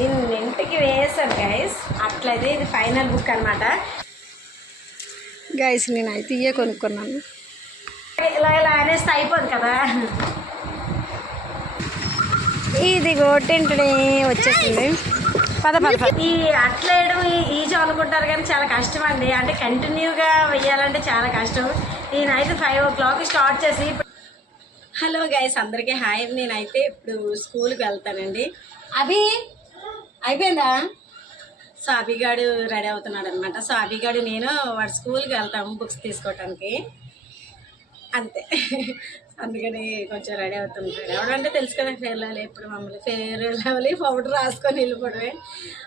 దీన్ని ఇంటికి వేసాను గైస్. అట్లయితే ఇది ఫైనల్ బుక్ అనమాట గైస్. నేనైతే ఇవే కొనుక్కున్నాను. ఇలా ఇలా అనేస్తే అయిపోదు కదా. ఇది గోటింటి వచ్చేసింది. పద పద పద. ఈ అట్లేయడం ఈజీ అనుకుంటారు కానీ చాలా కష్టం అండి. అంటే కంటిన్యూగా వెయ్యాలంటే చాలా కష్టం. నేనైతే 5 o'clock స్టార్ట్ చేసి. హలో గైస్, అందరికీ హాయ్. నేనైతే ఇప్పుడు స్కూల్కి వెళ్తానండి. అభి అయిపోయిందా? సో అభిగాడు రెడీ అవుతున్నాడు అనమాట. సో అభిగాడు నేను వాడు స్కూల్కి వెళ్తాము బుక్స్ తీసుకోవటానికి, అంతే. అందుకని కొంచెం రెడీ అవుతుంటాడు. ఎవడంటే తెలుసు కదా, ఫేర్లెవెల్ ఎప్పుడు మమ్మల్ని ఫేర్లెవెల్ పౌడర్ రాసుకొని వెళ్ళిపోవడమే.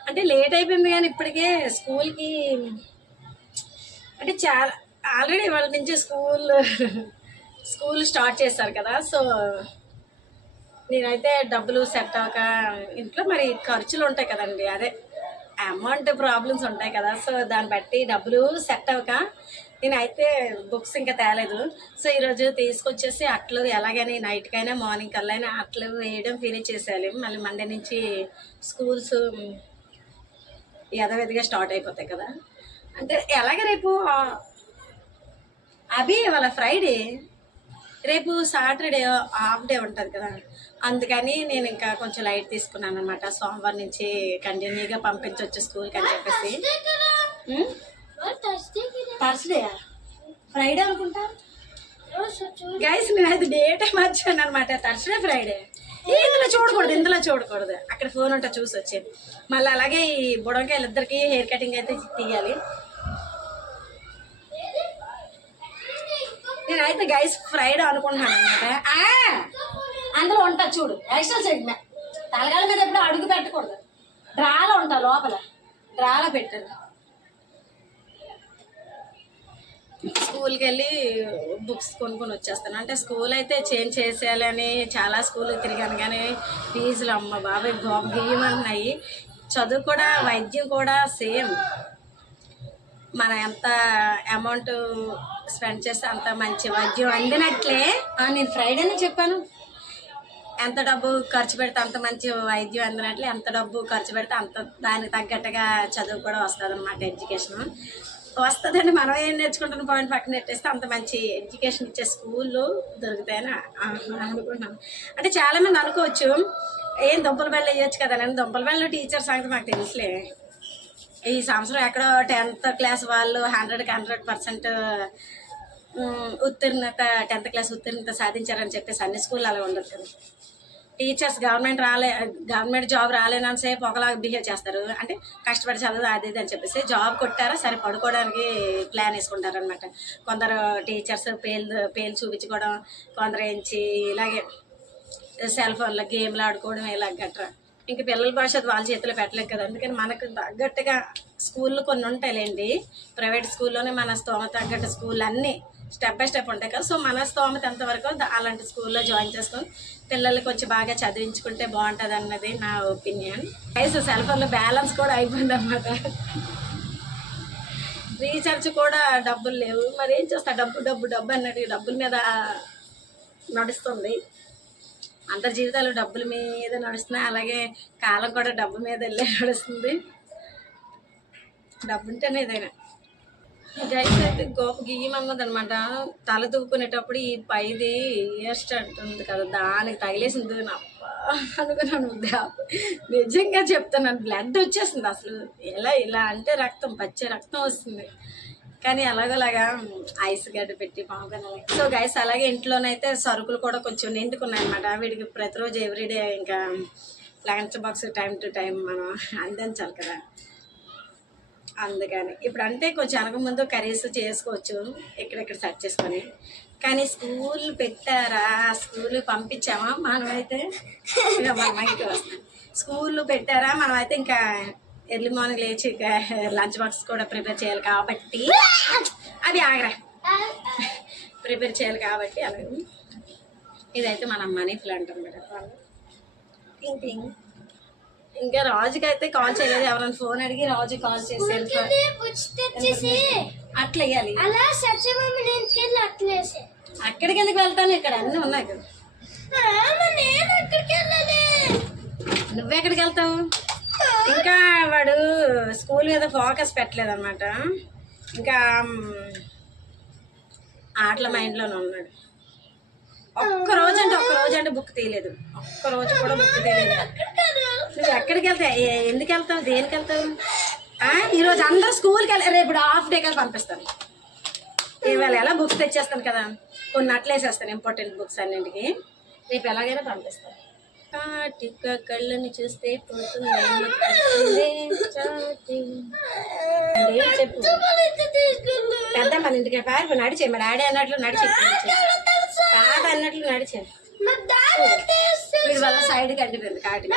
అంటే లేట్ అయిపోయింది కానీ ఇప్పటికే స్కూల్కి అంటే చాలా ఆల్రెడీ వాళ్ళ నుంచి స్కూల్ స్టార్ట్ చేస్తారు కదా. సో నేనైతే డబ్బులు సెట్ అవ్వక ఇంట్లో మరి ఖర్చులు ఉంటాయి కదండి, అదే అమౌంట్ ప్రాబ్లమ్స్ ఉంటాయి కదా. సో దాన్ని బట్టి డబ్బులు సెట్ అవ్వక నేనైతే బుక్స్ ఇంకా తేలేదు. సో ఈరోజు తీసుకొచ్చేసి అట్లు ఎలాగైనా నైట్కైనా మార్నింగ్ కల్లా అయినా అట్లు వేయడం ఫినిష్ చేసేయాలి. మళ్ళీ మండే నుంచి స్కూల్స్ యథావిధిగా స్టార్ట్ అయిపోతాయి కదా. అంటే ఎలాగ రేపు అభి వాళ్ళ ఫ్రైడే, రేపు సాటర్డే హాఫ్ డే ఉంటుంది కదా. అందుకని నేను ఇంకా కొంచెం లైట్ తీసుకున్నాను అనమాట. సోమవారం నుంచి కంటిన్యూగా పంపించవచ్చు స్కూల్కి అని చెప్పేసి. థర్స్డే ఫ్రైడే అనుకుంటా గైస్. నేనైతే డేటే మర్చాను అనమాట. Thursday Friday. ఇందులో చూడకూడదు అక్కడ ఫోన్ ఉంటే చూసి వచ్చేది. మళ్ళీ అలాగే ఈ బుడంకాయలు ఇద్దరికి హెయిర్ కటింగ్ అయితే తీయాలి. నేనైతే గైస్ ఫ్రైడే అనుకుంటున్నాను అనమాట. అందులో ఉంటా చూడు, ఎక్స్ట్రా సెగ్మెంట్. తలగాల మీద ఎప్పుడు అడుగు పెట్టకూడదు. డ్రాలో ఉంటా, లోపల డ్రాలో పెట్టారు. స్కూల్కి వెళ్ళి బుక్స్ కొనుక్కొని వచ్చేస్తాను. అంటే స్కూల్ అయితే చేంజ్ చేసేయాలి అని చాలా స్కూల్ తిరిగాను కానీ ఫీజులు అమ్మ బాబాయ్ గీయమన్నాయి. చదువు కూడా వైద్యం కూడా సేమ్. మనం ఎంత అమౌంట్ స్పెండ్ చేస్తే అంత మంచి వైద్యం అందినట్లే. నేను ఫ్రైడేనే చెప్పాను, ఎంత డబ్బు ఖర్చు పెడితే అంత మంచి వైద్యం అందినట్లే. ఎంత డబ్బు ఖర్చు పెడితే అంత దానికి తగ్గట్టుగా చదువు కూడా వస్తుంది అనమాట. ఎడ్యుకేషన్ వస్తుందండి. మనం ఏం నేర్చుకుంటున్న పాయింట్ పక్కన పెట్టేస్తే అంత మంచి ఎడ్యుకేషన్ ఇచ్చే స్కూళ్ళు దొరుకుతాయని అనుకుంటున్నాను. అంటే చాలామంది అనుకోవచ్చు ఏం దుంపల బెల్లు వేయచ్చు కదా. నేను దుంపల బెల్లు టీచర్ సంగతి మాకు తెలుసులే. ఈ సంవత్సరం ఎక్కడో 10th క్లాస్ వాళ్ళు 100కి 100% ఉత్తీర్ణత 10th క్లాస్ ఉత్తీర్ణత సాధించారని చెప్పేసి అన్ని స్కూళ్ళు అలా ఉండదు కదా. టీచర్స్ గవర్నమెంట్ జాబ్ రాలేనంతసేపు ఒకలాగా బిహేవ్ చేస్తారు. అంటే కష్టపడి చదువు అది ఇది అని చెప్పేసి జాబ్ కొట్టారా సరే పడుకోవడానికి ప్లాన్ వేసుకుంటారు అనమాట. కొందరు టీచర్స్ పేర్లు చూపించుకోవడం, కొందరు ఏంచి ఇలాగే సెల్ ఫోన్లో గేమ్లు ఆడుకోవడం ఇలా గట్రా. ఇంక పిల్లల భవిష్యత్తు వాళ్ళ చేతిలో పెట్టలేం కదా. అందుకని మనకు తగ్గట్టుగా స్కూళ్ళు కొన్ని ఉంటాయిలేండి. ప్రైవేట్ స్కూల్లోనే మన స్తోమత తగ్గట్టు స్కూల్ అన్నీ స్టెప్ బై స్టెప్ ఉంటాయి కదా. సో మన స్తోమత ఎంతవరకు అలాంటి స్కూల్లో జాయిన్ చేసుకొని పిల్లల్ని కొంచెం బాగా చదివించుకుంటే బాగుంటుంది అన్నది నా ఒపీనియన్. సెల్ ఫోన్లో బ్యాలెన్స్ కూడా అయిపోయింది అనమాట. రీఛార్జ్ కూడా డబ్బులు లేవు. మరి ఏం చేస్తా, డబ్బు అన్నట్టు డబ్బుల మీద నడుస్తుంది. అందరి జీవితాలు డబ్బుల మీద నడుస్తున్నాయి. అలాగే కాలం కూడా డబ్బు మీద వెళ్ళే నడుస్తుంది. డబ్బు ఉంటేనే ఏదైనా. గైస్ అయితే గోప గీయమన్నది అనమాట. తల దువ్వుకునేటప్పుడు ఈ పైది ఇయర్ స్టార్ట్ ఉంది కదా, దానికి తగిలేసింది. అనుకున్నాను నిజంగా చెప్తాను, బ్లడ్ వచ్చేస్తుంది అసలు. ఇలా అంటే పచ్చే రక్తం వస్తుంది. కానీ అలాగలాగా ఐస్ గడ్డ పెట్టి పాముకొని. సో గైస్ అలాగే ఇంట్లోనైతే సరుకులు కూడా కొంచెం నిండుకున్నాయి అనమాట. వీడికి ప్రతిరోజు ఎవ్రీడే ఇంకా lunch box time to time మనం అందించాలి కదా. అందుకని ఇప్పుడు అంటే కొంచెం అనక ముందు కర్రీస్ చేసుకోవచ్చు ఎక్కడెక్కడ సెర్చ్ చేసుకొని. కానీ స్కూల్ పెట్టారా, స్కూల్ పంపించామా మనమైతే మనమైతే వస్తాం. స్కూల్ పెట్టారా మనమైతే ఇంకా ఎర్లీ మార్నింగ్ లేచి లంచ్ బాక్స్ కూడా ప్రిపేర్ చేయాలి కాబట్టి అది ప్రిపేర్ చేయాలి కాబట్టి అలాగే. ఇదైతే మన మనీ ప్లాంట్ అనమాట. ఇంకా రాజుకి అయితే కాల్ చేయలేదు. ఎవరైనా ఫోన్ అడిగి రాజు కాల్ చేసేది అట్లా వేయాలి. అక్కడికి ఎందుకు వెళ్తాను, ఇక్కడ అన్నీ ఉన్నాయి కదా. నువ్వెక్కడికి వెళ్తావు? ఇంకా వాడు స్కూల్ మీద ఫోకస్ పెట్టలేదన్నమాట. ఇంకా ఆటల మైండ్లోనే ఉన్నాడు. ఒక్క రోజు అంటే బుక్ తీయలేదు. ఒక్క రోజు కూడా బుక్ తీయలేదు. నువ్వు ఎక్కడికి వెళ్తావు? ఎందుకు వెళ్తావు? దేనికి వెళ్తావు? ఈరోజు అందరూ స్కూల్కి వెళ్ళి రేపు హాఫ్ డే కలిసి పంపిస్తాను. ఇవాళ ఎలా బుక్స్ తెచ్చేస్తాను కదా, కొన్ని అట్లేసేస్తాను ఇంపార్టెంట్ బుక్స్ అన్నింటికి. రేపు ఎలాగైనా పంపిస్తాను. కాటిక కళ్ళని చూస్తే పోతుంది చెప్పు. పెద్ద మన ఇంటికి పారి నడిచే, మా డాడీ అన్నట్లు నడిచి కాదు అన్నట్లు నడిచే. వీడి వల్ల సైడ్కి అడ్డిపోయింది కాటి.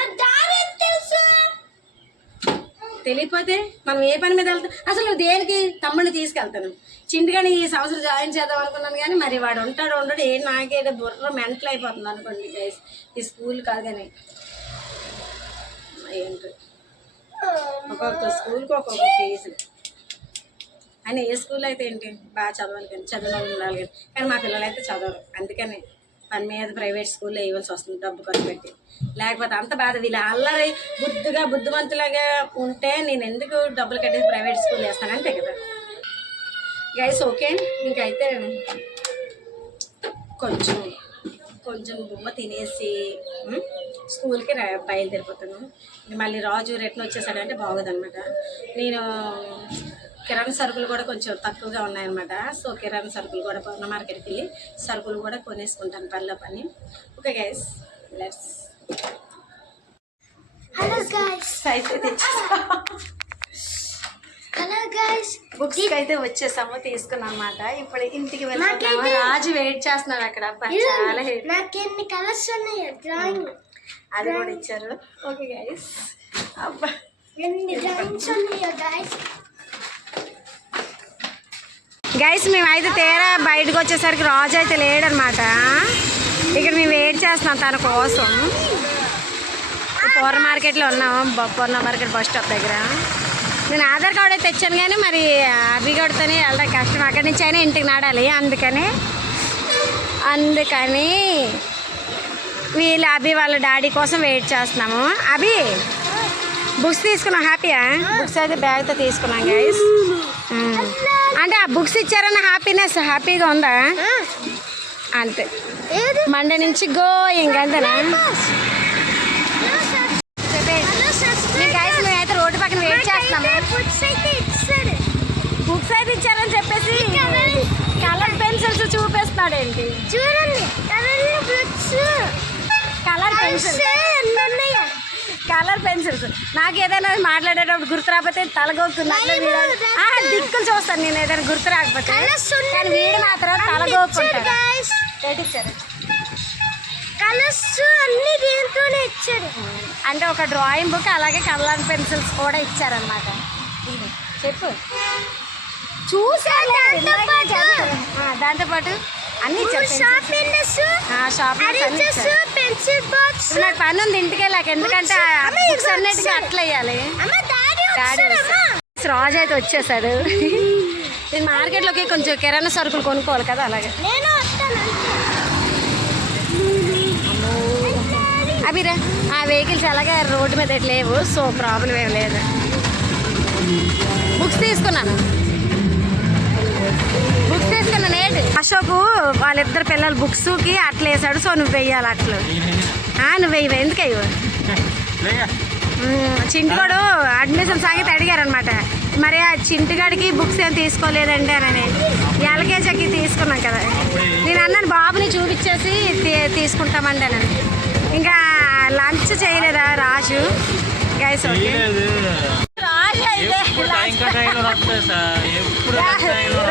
తెలియకపోతే మనం ఏ పని మీద వెళ్తాం? అసలు దేనికి తమ్ముడిని తీసుకెళ్తాను. చింటిగాని ఈ సంవత్సరం జాయిన్ చేద్దాం అనుకున్నాను, కానీ మరి వాడు ఉండడు నాకేదో బుర్ర మెంటల్ అయిపోతుంది అనుకోండి గైస్. ఈ స్కూల్ కాదని ఏంటి ఒక్కొక్క స్కూల్కి ఒక్కొక్క ఫీజు. అని ఏ స్కూల్ అయితే ఏంటి బాగా చదవాలి కానీ చదువులో ఉండాలి కానీ మా పిల్లలు అయితే చదవరు. అందుకని పని మీద ప్రైవేట్ స్కూల్లో వేయవలసి వస్తుంది డబ్బు ఖర్చు పెట్టి. లేకపోతే అంత బాధ. వీళ్ళు అల్లరి బుద్ధిమంతులాగా ఉంటే నేను ఎందుకు డబ్బులు కట్టేసి ప్రైవేట్ స్కూల్ వేస్తాను అంతే కదా గైస్. ఓకే, ఇంకైతే కొంచెం బొమ్మ తినేసి స్కూల్కి బయలుదేరిపోతాను. మళ్ళీ రాజు రిటర్న్ వచ్చేసాడంటే బాగోదన్నమాట. నేను కిరాణా సరుకులు కూడా కొంచెం తక్కువగా ఉన్నాయన్నమాట. సో కిరాణా సరుకులు కూడా పౌర్ణ మార్కెట్కి వెళ్ళి సరుకులు కూడా కొనేసుకుంటాను పనిలో పని. Okay guys, let's. Hello guys, hello guys, books అయితే వచ్చేసాము, తీసుకున్నాం అన్నమాట. ఇప్పుడు ఇంటికి వెళ్తున్నాము. రాజు వెయిట్ చేస్తున్నాడు అక్కడ. చాలా నాకు ఎన్ని కలర్స్ ఉన్నాయి డ్రాయింగ్, అది కూడా ఇచ్చారు. ఓకే గైస్, అబ్బా ఎన్ని డ్రాయింగ్స్ ఉన్నాయో గైస్. గైస్ మేమైతే తీరా బయటకు వచ్చేసరికి రాజు అయితే లేడనమాట. ఇక్కడ మేము వెయిట్ చేస్తున్నాం తన కోసం. పూర్ణ మార్కెట్లో ఉన్నాము, పూర్ణ మార్కెట్ బస్ స్టాప్ దగ్గర. నేను ఆధార్ కార్డు అయితే తెచ్చాను, కానీ మరి అభిగడితోనే వెళ్ళడం కష్టం. అక్కడి నుంచి అయినా ఇంటికి నడాలి. అందుకని వీళ్ళు అభి వాళ్ళ డాడీ కోసం వెయిట్ చేస్తున్నాము. అభి బుక్స్ తీసుకున్నాం, హ్యాపీయా? బుక్స్ అయితే బ్యాగ్తో తీసుకున్నాం గైస్. అంటే ఆ బుక్స్ ఇచ్చారన్న హ్యాపీగా ఉందా? అంతే. మండే నుంచి గోయింగ్ అంతేనా? గైస్ మేమైతే రోడ్డు పక్కన వెయిట్ చేస్తున్నాము. బుక్స్ అయితే ఇచ్చారని చెప్పేసి కలర్ పెన్సిల్స్ చూపిస్తున్నాడు. ఏంటి చూడండి, కలర్ పెన్సిల్స్. నాకు ఏదైనా మాట్లాడేటప్పుడు గుర్తు రాకపోతే తలగొక్కున్నట్లు దిక్కులు చూస్తాను నేను, ఏదైనా గుర్తు రాకపోతే. కానీ వీడు మాత్రం తలగొక్కుంటాడు. పెట్టించారు కలర్స్ అన్ని దీంట్లోనే ఇచ్చారు. అంటే ఒక డ్రాయింగ్ బుక్, అలాగే కలర్ పెన్సిల్స్ కూడా ఇచ్చారనమాట. చెప్పు. చూసాను దాంతోపాటు అన్ని నాకు పని ఉంది ఇంటికి వెళ్ళాక, ఎందుకంటే బుక్స్ అన్నిటికీ అట్లా వేయాలి. రాజు అయితే వచ్చేసాడు. నేను మార్కెట్లోకి కొంచెం కిరాణా సరుకులు కొనుక్కోవాలి కదా, అలాగే. అభిరా ఆ వెహికల్స్ అలాగే రోడ్డు మీద లేవు, సో ప్రాబ్లం ఏం లేదు. బుక్స్ తీసుకున్నాను ఏంటి అశోక్ వాళ్ళిద్దరు పిల్లలు బుక్స్కి అట్లా వేసాడు. సో నువ్వు వెయ్యాలి అట్లు. నువ్వు వెయ్యి. ఎందుకు అయ్యో? చింటిగాడు అడ్మిషన్ సంగతి అడిగారనమాట. మరి ఆ చింటిగాడికి బుక్స్ ఏం తీసుకోలేదండి అని. ఎల్కేజీకి తీసుకున్నాం కదా. నేను అన్నాను బాబుని చూపించేసి తీసుకుంటామండి అని. ఇంకా లంచ్ చేయలేదా రాజు గైస్?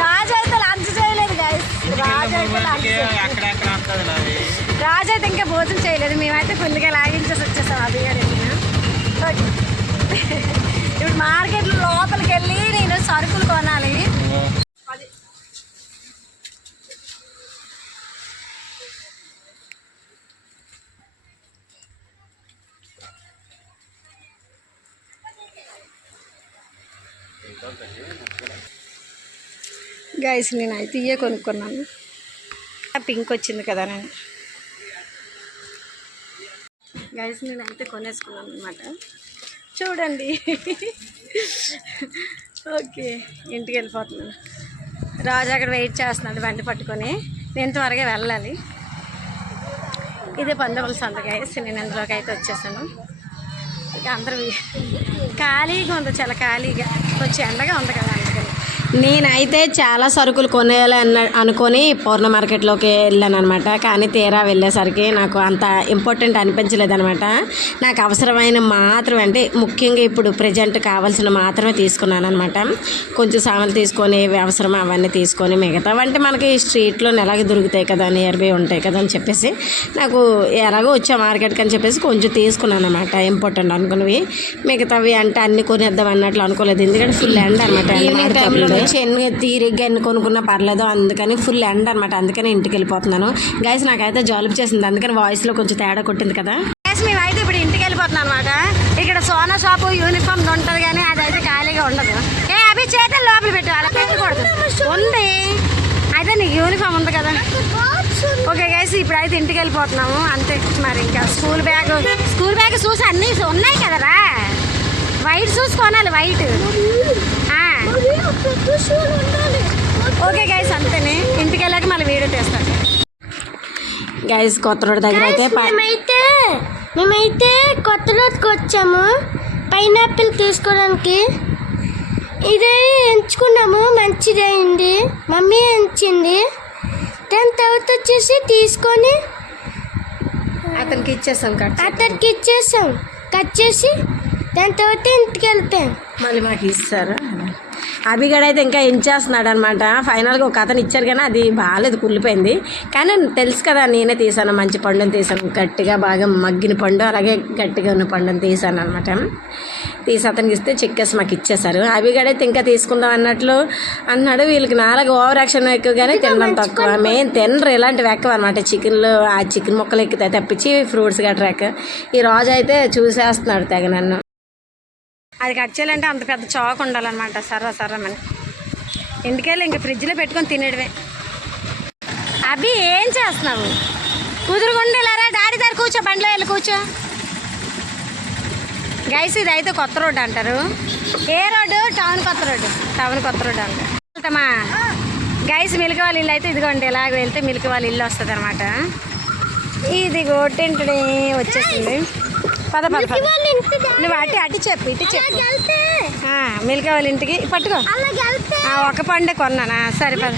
రాజు అయితే లంచ్ చేయలేదు గైస్. రాజు అయితే ఇంకా భోజనం చేయలేదు. మేమైతే ఫుల్గా లాగించేసి వచ్చేసాం అది గారు. ఇప్పుడు మార్కెట్లో లోపలికి వెళ్ళి నేను సరుకులు కొనాలి. గైస్ నేనైతే ఇవే కొనుక్కున్నాను. పింక్ వచ్చింది కదా నేను. గైస్ నేనైతే కొనేసుకున్నాను అనమాట. చూడండి. ఓకే, ఇంటికి వెళ్ళిపోతున్నాను. రాజు అక్కడ వెయిట్ చేస్తున్నాడు బండి పట్టుకొని. నేను త్వరగా వెళ్ళాలి. ఇదే పందెముల సంత గైస్. నేను అందులోకి అయితే వచ్చేసాను. ఇక అందరూ ఖాళీగా ఉంది, చాలా ఖాళీగా. కొంచెం ఎండగా ఉంది కదా అందుకని. నేనైతే చాలా సరుకులు కొనేయాలి అనుకొని పూర్ణ మార్కెట్లోకి వెళ్ళాను అనమాట. కానీ తీరా వెళ్ళేసరికి నాకు అంత ఇంపార్టెంట్ అనిపించలేదనమాట. నాకు అవసరమైన మాత్రం అంటే ముఖ్యంగా ఇప్పుడు ప్రజెంట్ కావాల్సిన మాత్రమే తీసుకున్నాను అనమాట. కొంచెం సామాన్లు తీసుకొని అవసరం అవన్నీ తీసుకొని మిగతావంటే మనకి స్ట్రీట్లో ఎలాగో దొరుకుతాయి కదా, నియర్ బై ఉంటాయి కదా అని చెప్పేసి నాకు ఎలాగో వచ్చా మార్కెట్కి అని చెప్పేసి కొంచెం తీసుకున్నాను అనమాట. ఇంపార్టెంట్ అనుకున్నవి. మిగతావి అంటే అన్ని కొనేద్దాం అన్నట్లు అనుకోలేదు. ఎందుకంటే ఫుల్ ఎండ అనమాట. ఈవినింగ్ టైంలో తీరిగ్గా ఎన్ని కొనుక్కున్నా పర్లేదు, అందుకని ఫుల్ ఎండ్ అనమాట. అందుకని ఇంటికి వెళ్ళిపోతున్నాను గైస్. నాకైతే జలుబు చేసింది, అందుకని వాయిస్లో కొంచెం తేడా కొట్టింది కదా గైస్. మేమైతే ఇప్పుడు ఇంటికి వెళ్ళిపోతున్నాం అనమాట. ఇక్కడ సోనా షాపు యూనిఫామ్ ఉంటుంది కానీ అదైతే ఖాళీగా ఉండదు. అవి చేతులు లోపల పెట్టు, అలా పెట్టకూడదు. ఉంది అయితే నీకు యూనిఫామ్ ఉంది కదా. ఓకే గైస్, ఇప్పుడైతే ఇంటికి వెళ్ళిపోతున్నాము అంతే. మరి ఇంకా స్కూల్ బ్యాగ్ షూస్ అన్నీ ఉన్నాయి కదరా. వైట్ షూస్ కొనాలి, వైట్. ఓకే గైస్, అంతేనే. ఇంటికి వెళ్ళాక మళ్ళీ వీడియో తీస్తాను గైస్. కొత్త రోడ్ దగ్గర అయితే మేమైతే కొత్త రోడ్కి వచ్చాము పైనాపిల్ తీసుకోవడానికి. ఇదే ఎంచుకున్నాము, మంచిదే అయింది. మమ్మీ ఎంచింది. దాని తర్వాత వచ్చేసి తీసుకొని అతనికి ఇచ్చేసాం, కట్ చేసి దాని తర్వాత ఇంటికి వెళ్తాం. మళ్ళీ మాకు ఇస్తారు. అభిగడైతే ఇంకా ఎంచేస్తున్నాడు అనమాట. ఫైనల్గా ఒక అతను ఇచ్చారు కానీ అది బాగాలేదు, కుళ్ళిపోయింది. కానీ తెలుసు కదా, నేనే తీసాను, మంచి పండుని తీసాను, గట్టిగా బాగా మగ్గిన పండు, అలాగే గట్టిగా ఉన్న పండుని తీసాను అనమాట. తీసి అతనికి ఇస్తే చెక్కేసి మాకు ఇచ్చేసారు. అభిగడైతే ఇంకా తీసుకుందాం అన్నట్లు అన్నాడు. వీళ్ళకి నాలుగు ఓవర్ యాక్షన్ ఎక్కువగానే తినడం తక్కువ. మెయిన్ తినరు, ఇలాంటివి ఎక్కువ అనమాట. చికెన్లు ఆ చికెన్ ముక్కలు ఎక్కితే తప్పించి ఫ్రూట్స్ గట్రా ఎక్కువ. ఈ రోజు అయితే చూసేస్తున్నాడు తెగ నన్ను. అది కట్ చేయాలంటే అంత పెద్ద చాకు ఉండాలన్నమాట. సర్రమని ఇంటికెళ్ళి ఇంకా ఫ్రిడ్జ్లో పెట్టుకొని తినేయడమే. అభి ఏం చేస్తున్నావు? కుదురుగుండేలారా, డాడీ దగ్గర కూర్చో, బండిలో వెళ్ళి కూర్చో. గైస్, ఇది అయితే కొత్త రోడ్డు అంటారు. ఏ రోడ్డు? టౌన్ కొత్త రోడ్డు అంటారు. వెళ్తామా గైస్? మిల్క్ వాళ్ళ ఇల్లు అయితే ఇదిగోండి, ఇలాగ వెళ్తే మిల్క్ వాళ్ళ ఇల్లు వస్తుంది అనమాట. ఇది గోటింటి వచ్చేసింది. పద నువ్వు ఇటు చెప్పు. మిల్క్ వాళ్ళ ఇంటికి పట్టుకో. ఒక పండే కొన్నానా? సరే పద.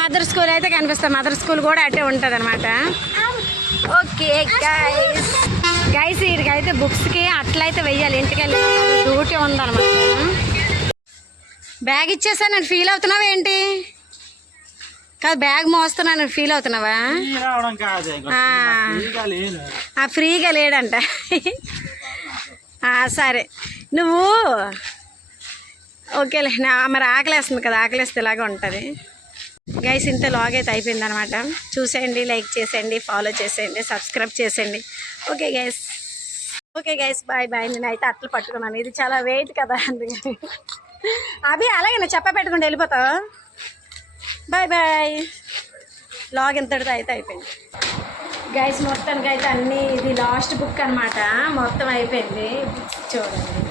మదర్ స్కూల్ అయితే కనిపిస్తుంది. మదర్ స్కూల్ కూడా అట్టే ఉంటుంది అనమాట. ఓకే గైస్, వీడికైతే బుక్స్కి అట్లయితే వెయ్యాలి. ఇంటికి వెళ్ళి డ్యూటీ ఉందన్నమాట. బ్యాగ్ ఇచ్చేసా, నేను ఫీల్ అవుతున్నావా ఏంటి? కాదు, బ్యాగ్ మోస్తున్నాను, ఫీల్ అవుతున్నావా? ఫ్రీగా లేడంట. సరే నువ్వు ఓకేలే. మరి ఆకలేస్తుంది కదా, ఆకలేస్తే ఇలాగే ఉంటుంది గైస్. ఇంత లాగ్ అయితే అయిపోయింది అనమాట. చూసేయండి, లైక్ చేసేయండి, ఫాలో చేసేయండి, సబ్స్క్రైబ్ చేసేయండి. Okay guys, bye. నేనైతే అట్లు పట్టుకున్నాను. ఇది చాలా వెయిట్ కదా, అందుకని. అవి అలాగే నేను చెప్ప పెట్టుకుంటూ వెళ్ళిపోతావు. బాయ్. లాగ్ ఇంతటితో అయితే అయిపోయింది గైస్. మొత్తానికి అయితే అన్నీ ఇది లాస్ట్ బుక్ అనమాట. మొత్తం అయిపోయింది. బుక్స్ చూడండి,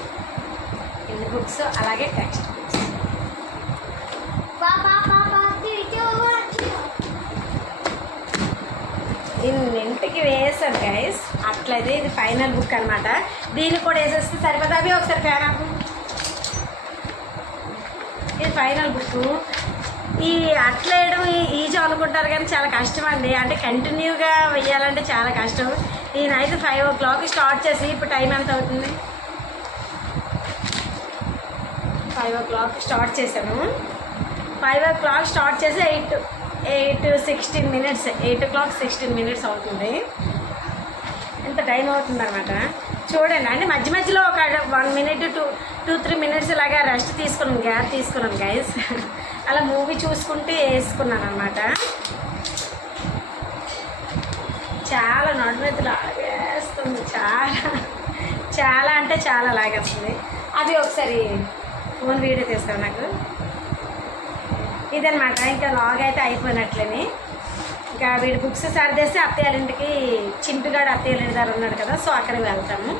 ఇన్ని బుక్స్, అలాగే టెక్స్ట్ బుక్స్. ఇన్నింటికి వేసాను గైస్. అట్లయితే ఇది ఫైనల్ బుక్ అనమాట. దీనికి కూడా వేసేస్తే సరిపోతుంది. అవి ఒకసారి ఫ్యాన్ ఆపు. ఇది ఫైనల్ బుక్. ఈ అట్లేయడం ఈజీ అనుకుంటారు కానీ చాలా కష్టం అండి. అంటే కంటిన్యూగా వెయ్యాలంటే చాలా కష్టం. నేనైతే 5 o'clock స్టార్ట్ చేసి, ఇప్పుడు టైం ఎంత అవుతుంది? 5 o'clock స్టార్ట్ చేశాను. 5 o'clock స్టార్ట్ చేసి 8:16 minutes, 8 o'clock 16 minutes అవుతుంది. ఇంత టైం అవుతుంది అనమాట. చూడండి, అంటే మధ్యలో ఒక 1 minute 2-3 minutes ఇలాగా రెస్ట్ తీసుకున్నాను, గ్యాప్ తీసుకున్నాను గైస్. అలా మూవీ చూసుకుంటూ వేసుకున్నాను అనమాట. చాలా నడుమెత్తి లాగేస్తుంది, చాలా అంటే చాలా లాగేస్తుంది. అది ఒకసారి ఫోన్ వీడియో తీస్తాను నాకు. ఇదనమాట, ఇంకా లాగ్ అయితే అయిపోయినట్లని. ఇంకా వీడి బుక్స్ సర్దేసి అత్తయ్య ఇంటికి చింటుగాడు అత్తయ్య ఇంటి దగ్గర ఉన్నాడు కదా, సో అక్కడికి వెళ్తాము.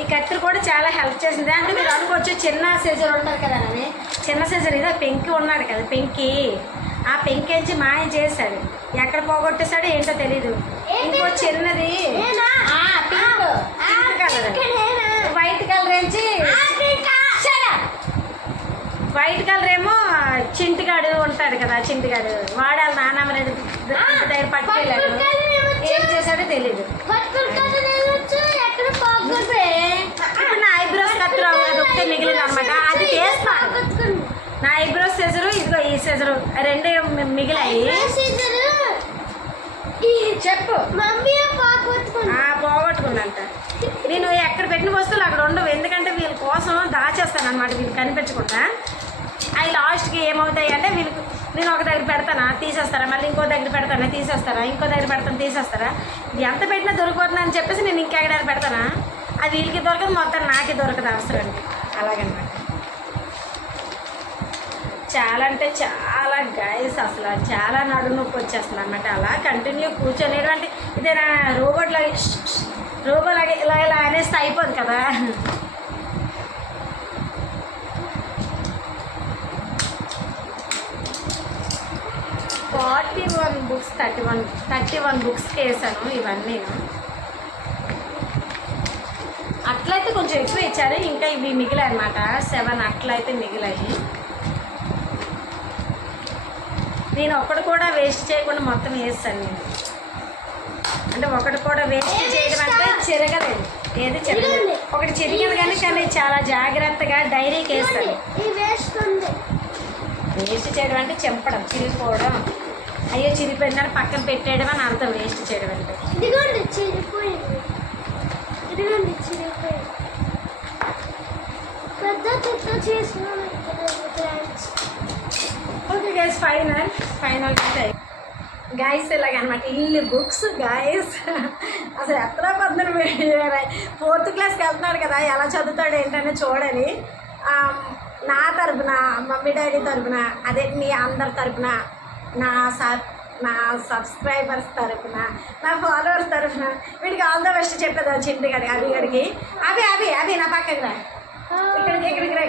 ఈ కత్తిరి కూడా చాలా హెల్ప్ చేసింది. అంటే మీరు అనుకోవచ్చు చిన్న సీజర్ ఉంటారు కదా అని, చిన్న సీజర్ ఇదో పెంకి ఉన్నాడు కదా, పెంకి ఆ పెంకి ఎంచి మాయం చేశాడు, ఎక్కడ పోగొట్టేశాడు ఏంటో తెలీదు. ఇంకో చిన్నది వైట్ కలర్ ఎంచి, వైట్ కలర్ ఏమో చింటిగాడు ఉంటాడు కదా, చింటిగాడు వాడు వాళ్ళ నాన్నమ్మ దగ్గర పట్టుకెళ్ళాడు, ఏం చేశాడో తెలీదు. ఇప్పుడు నా ఐబ్రోస్ కత్తిరి అది ఒకటే మిగిలింది అనమాట, అది చేస్తాను. నా ఐబ్రోస్ సీజరు ఇదిగో ఈ సీజరు రెండే మిగిలాయి. చెప్పు. పోగొట్టుకున్నంట. నేను ఎక్కడ పెట్టిన వస్తువులు అక్కడ ఉండవు, ఎందుకంటే వీళ్ళ కోసం దాచేస్తాను అనమాట, వీళ్ళు కనిపించకుండా. అవి లాస్ట్కి ఏమవుతాయి అంటే వీళ్ళకి నేను ఒక దగ్గర పెడతానా తీసేస్తారా, మళ్ళీ ఇంకో దగ్గర పెడతానా తీసేస్తారా, ఇంకో దగ్గర పెడతాను తీసేస్తారా, ఇది ఎంత పెట్టినా దొరికిపోతుంది అని చెప్పేసి నేను ఇంకెక్కడ పెడతానా, అది వీళ్ళకి దొరకదు, మొత్తం నాకే దొరకదు అవసరానికి. అలాగనమాట. చాలా అంటే చాలా గైస్ అసలు చాలా నడుము నొప్పి వచ్చేస్తుంది అనమాట. అలా కంటిన్యూ కూర్చొని అంటే ఇదేనా రోబోలాగే ఇలా ఇలా అనేస్తే అయిపోదు కదా. బుక్స్ 31 బుక్స్కి వేసాను ఇవన్నీ. అట్లయితే కొంచెం ఎక్కువ ఇచ్చారు, ఇంకా ఇవి మిగిలాయి అనమాట. 7 అట్లయితే మిగిలాయి. నేను ఒకటి కూడా వేస్ట్ చేయకుండా మొత్తం వేస్తాను నేను. అంటే ఒకటి కూడా వేస్ట్ చేయడం అంటే చిరగలేదు, ఏది చిరగలేదు. ఒకటి చిరిగింది కానీ చాలా జాగ్రత్తగా డైరీకి వేస్తాను. వేస్ట్ చేయడం అంటే చెంపడం, చిరిగిపోవడం, అయ్యో చిరిగిపోయిందని పక్కన పెట్టేయడం అని అర్థం వేస్ట్ చేయడం అంటే. ఓకే గైస్, ఫైనల్ గైస్ ఇలాగనమాట ఇల్లు బుక్స్ గైస్. అసలు ఎత్తనా 4th క్లాస్కి వెళ్తున్నాడు కదా, ఎలా చదువుతాడు ఏంటనే చూడాలి. నా తరపున, మమ్మీ డాడీ తరపున, అదే మీ అందరి తరపున, నా సబ్స్క్రైబర్స్ తరపున, నా ఫాలోవర్స్ తరపున వీడికి ఆల్ ద బెస్ట్ చెప్పేదాన్ని చింటిగాడికి, అభిగడికి. అభి నా పక్కకి రా, ఇక్కడికి రా.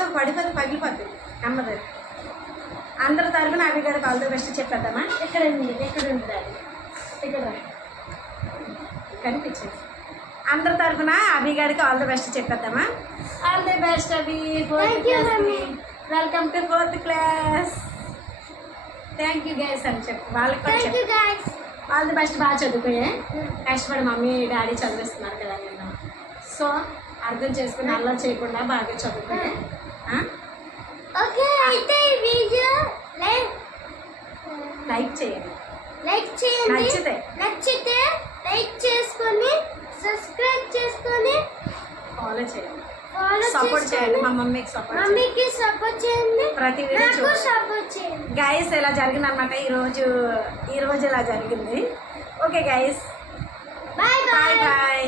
కాదు పగిలిపోద్ది అమ్మది. అందరి తరపున అభిగడికి ఆల్ ద బెస్ట్ చెప్పేద్దామా. ఇక్కడ ఉంది ఇక్కడ కనిపించేది. అందరి తరఫున అభిగాడికి ఆల్ ది బెస్ట్ చెప్పేద్దామా. All the best Abhi, 4th class. Welcome to 4th class. Thank you guys అని చెప్పు వాళ్ళకి. ఆల్ ది బెస్ట్, బాగా చదువుకోయే. కష్టపడి మమ్మీ డాడీ చదివిస్తున్నారు కదా నేను, సో అర్థం చేసుకుని అలా చేయకుండా బాగా చదువుకోయే. లైక్ చేయండి, నచ్చితే లైక్ చేసుకొని సబ్స్క్రైబ్ చేసుకొని ఫాలో చేయండి, సపోర్ట్ చేయండి. మా మమ్మీకి సపోర్ట్ చేయండి, ప్రతి వీడియో సపోర్ట్ చేయండి. గైస్ ఇలా జరిగిందనమాట ఈ రోజు ఇలా జరిగింది. Okay guys, bye bye.